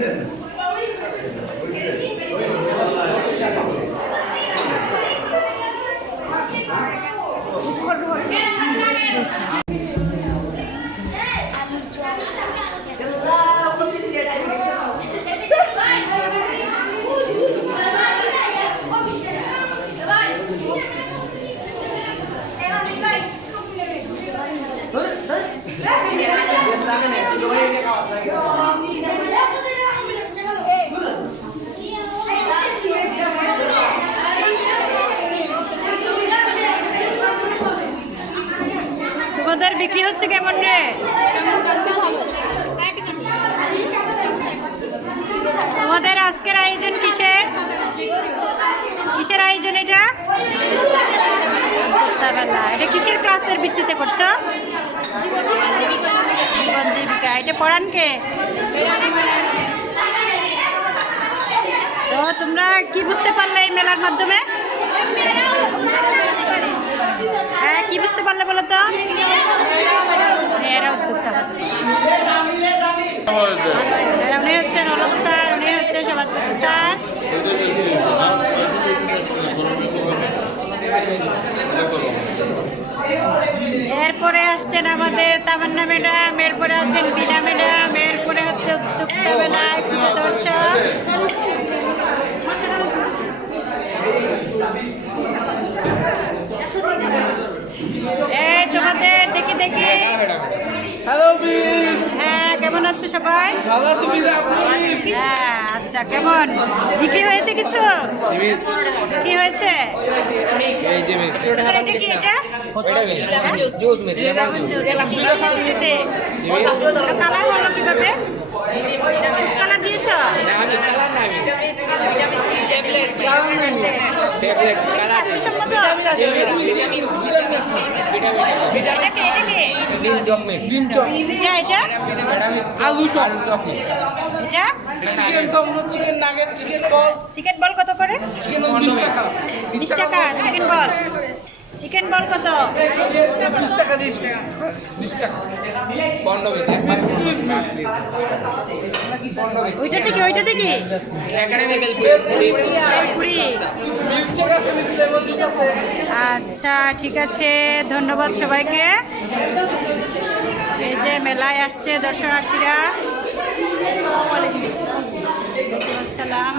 야. তোমাদের বিক্রি হচ্ছে কেমন রে তোমাদের আজকের আয়োজন কিসের কিসের আয়োজন এটা? এটা কিসের ক্লাসের ভিত্তিতে করছ? জীবন জীবিকা, এটা পড়ান কে? তো তোমরা কি বুঝতে পারলে এই মেলার মাধ্যমে? হ্যাঁ কি বুঝতে পারলে বলো তো? এরপরে আসছেন আমাদের তামান্না ম্যাডাম এরপরে আছেন বিনা ম্যাডাম এরপরে কেমন আছো সবাই? হ্যাঁ আচ্ছা কেমন? বিক্রি হয়েছে কিছু? কি হয়েছে? কালার হলো কীভাবে? কালার দিয়েছ? আমি আলু চিকেন চিকেন নাগেট কত করে চিকেন 20 টাকা বিশ টাকা চিকেন বল চিকেন বল কত 20 টাকা 20 টাকা 20 টাকা। বন্ড মিস একবার বন্ড মিস ওইটা থেকে ওইটা থেকে একাডেমিক্যাল কুড়ি মিল্কশেক আছে মিস লেমন জুস আছে। আচ্ছা ঠিক আছে ধন্যবাদ সবাইকে। এই যে মেলায় আসছে দর্শনার্থীরা। আসসালাম।